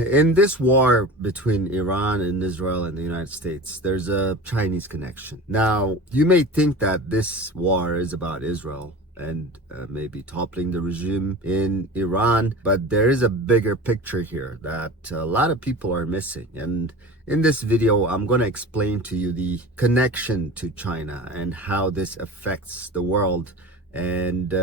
In this war between Iran and Israel and the United States, there's a Chinese connection. Now, you may think that this war is about Israel and maybe toppling the regime in Iran, but there is a bigger picture here that a lot of people are missing. And in this video, I'm going to explain to you the connection to China and how this affects the world and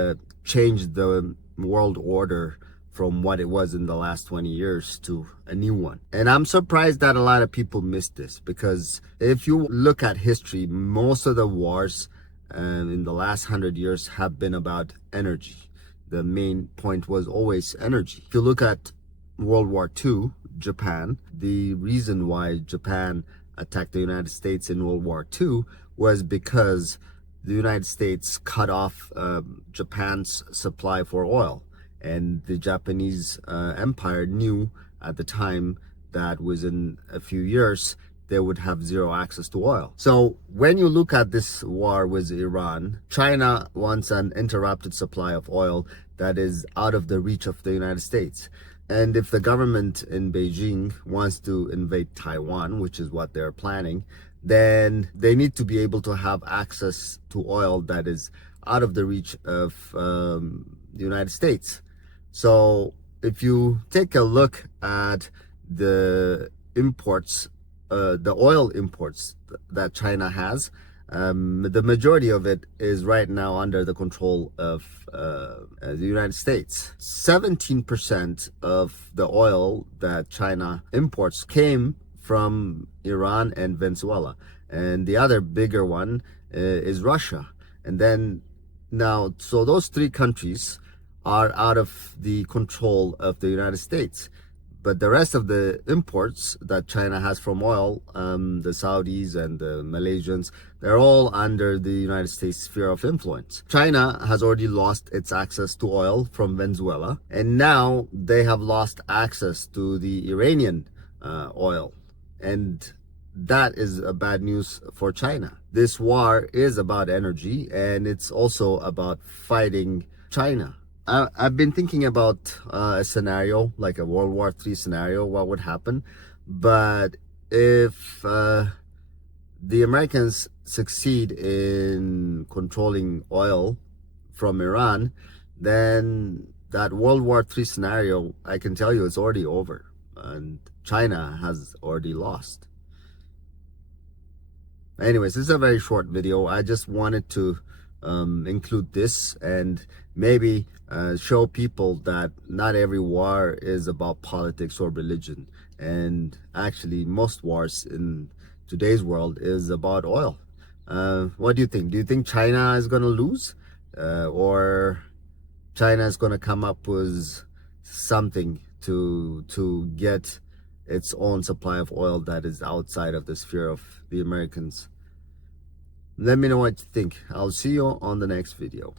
change the world order from what it was in the last 20 years to a new one. And I'm surprised that a lot of people missed this, because if you look at history, most of the wars in the last 100 years have been about energy. The main point was always energy. If you look at World War II, Japan, the reason why Japan attacked the United States in World War II was because the United States cut off Japan's supply for oil. And the Japanese empire knew at the time that within a few years, they would have zero access to oil. So when you look at this war with Iran, China wants an interrupted supply of oil that is out of the reach of the United States. And if the government in Beijing wants to invade Taiwan, which is what they're planning, then they need to be able to have access to oil that is out of the reach of the United States. So if you take a look at the imports, the oil imports that China has, the majority of it is right now under the control of the United States. 17% of the oil that China imports came from Iran and Venezuela. And the other bigger one is Russia. And then now, so those three countries are out of the control of the United States. But the rest of the imports that China has from oil, the Saudis and the Malaysians, they're all under the United States sphere of influence. China has already lost its access to oil from Venezuela, and now they have lost access to the Iranian oil. And that is a bad news for China. This war is about energy, and it's also about fighting China. I've been thinking about a scenario, like a World War III scenario, what would happen. But if the Americans succeed in controlling oil from Iran, then that World War III scenario, I can tell you, it's already over. And China has already lost. Anyways, this is a very short video. I just wanted to include this and maybe show people that not every war is about politics or religion. And actually, most wars in today's world is about oil. What do you think? Do you think China is going to lose? Or China is going to come up with something to get its own supply of oil that is outside of the sphere of the Americans? Let me know what you think. I'll see you on the next video.